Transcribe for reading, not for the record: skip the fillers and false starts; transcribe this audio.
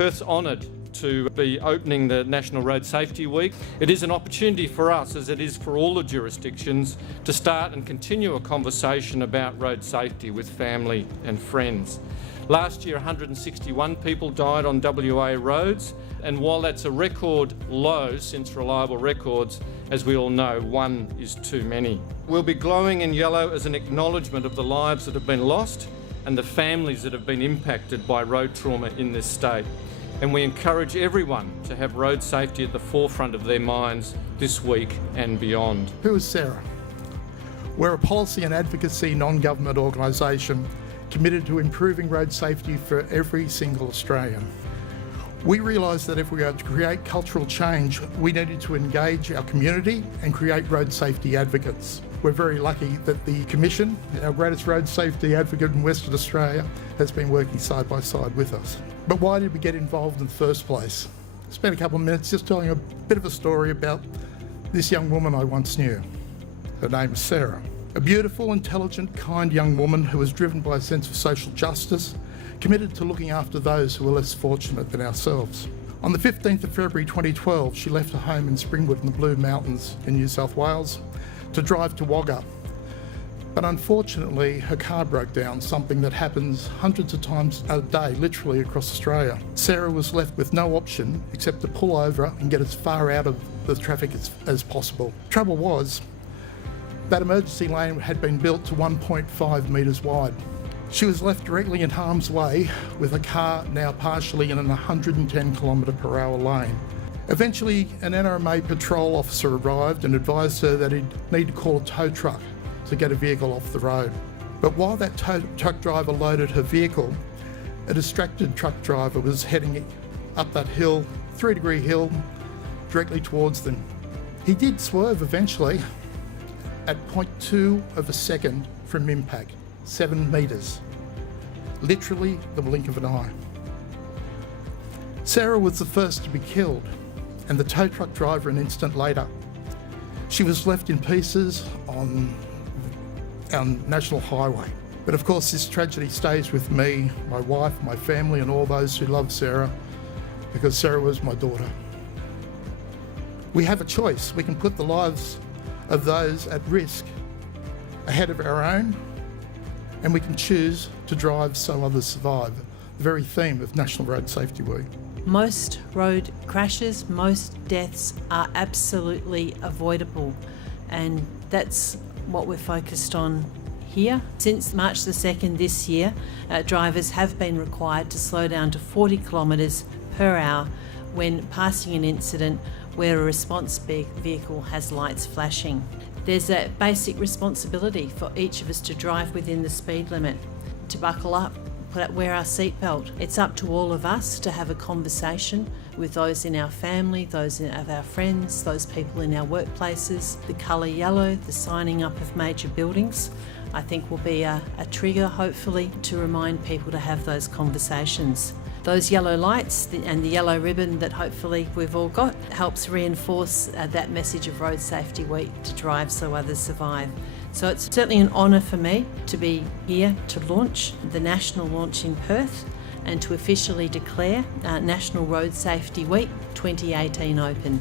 Perth's honoured to be opening the National Road Safety Week. It is an opportunity for us, as it is for all the jurisdictions, to start and continue a conversation about road safety with family and friends. Last year, 161 people died on WA roads, and while that's a record low since reliable records, as we all know, one is too many. We'll be glowing in yellow as an acknowledgement of the lives that have been lost and the families that have been impacted by road trauma in this state. And we encourage everyone to have road safety at the forefront of their minds this week and beyond. Who is Sarah? We're a policy and advocacy non-government organisation committed to improving road safety for every single Australian. We realised that if we are to create cultural change, we needed to engage our community and create road safety advocates. We're very lucky that the Commission, our greatest road safety advocate in Western Australia, has been working side by side with us. But why did we get involved in the first place? I spent a couple of minutes just telling a bit of a story about this young woman I once knew. Her name is Sarah. A beautiful, intelligent, kind young woman who was driven by a sense of social justice, committed to looking after those who were less fortunate than ourselves. On the 15th of February 2012, she left her home in Springwood in the Blue Mountains in New South Wales to drive to Wagga. But unfortunately, her car broke down, something that happens hundreds of times a day, literally across Australia. Sarah was left with no option except to pull over and get as far out of the traffic as possible. Trouble was, that emergency lane had been built to 1.5 metres wide. She was left directly in harm's way with a car now partially in an 110 km/h lane. Eventually, an NRMA patrol officer arrived and advised her that he'd need to call a tow truck to get a vehicle off the road. But while that tow truck driver loaded her vehicle, a distracted truck driver was heading up that hill, 3-degree hill, directly towards them. He did swerve eventually at 0.2 of a second from impact, 7 metres. Literally the blink of an eye. Sarah was the first to be killed, and the tow truck driver an instant later. She was left in pieces on our national highway. But of course this tragedy stays with me, my wife, my family and all those who love Sarah, because Sarah was my daughter. We have a choice. We can put the lives of those at risk ahead of our own, and we can choose to drive so others survive, the very theme of National Road Safety Week. Most road crashes, most deaths are absolutely avoidable, and that's what we're focused on here. Since March the 2nd this year, drivers have been required to slow down to 40 km/h when passing an incident where a response vehicle has lights flashing. There's a basic responsibility for each of us to drive within the speed limit, to buckle up, wear our seatbelt. It's up to all of us to have a conversation with those in our family, those of our friends, those people in our workplaces. The colour yellow, the signing up of major buildings, I think will be a trigger, hopefully, to remind people to have those conversations. Those yellow lights and the yellow ribbon that hopefully we've all got helps reinforce that message of Road Safety Week, to drive so others survive. So it's certainly an honour for me to be here to launch the national launch in Perth and to officially declare National Road Safety Week 2018 open.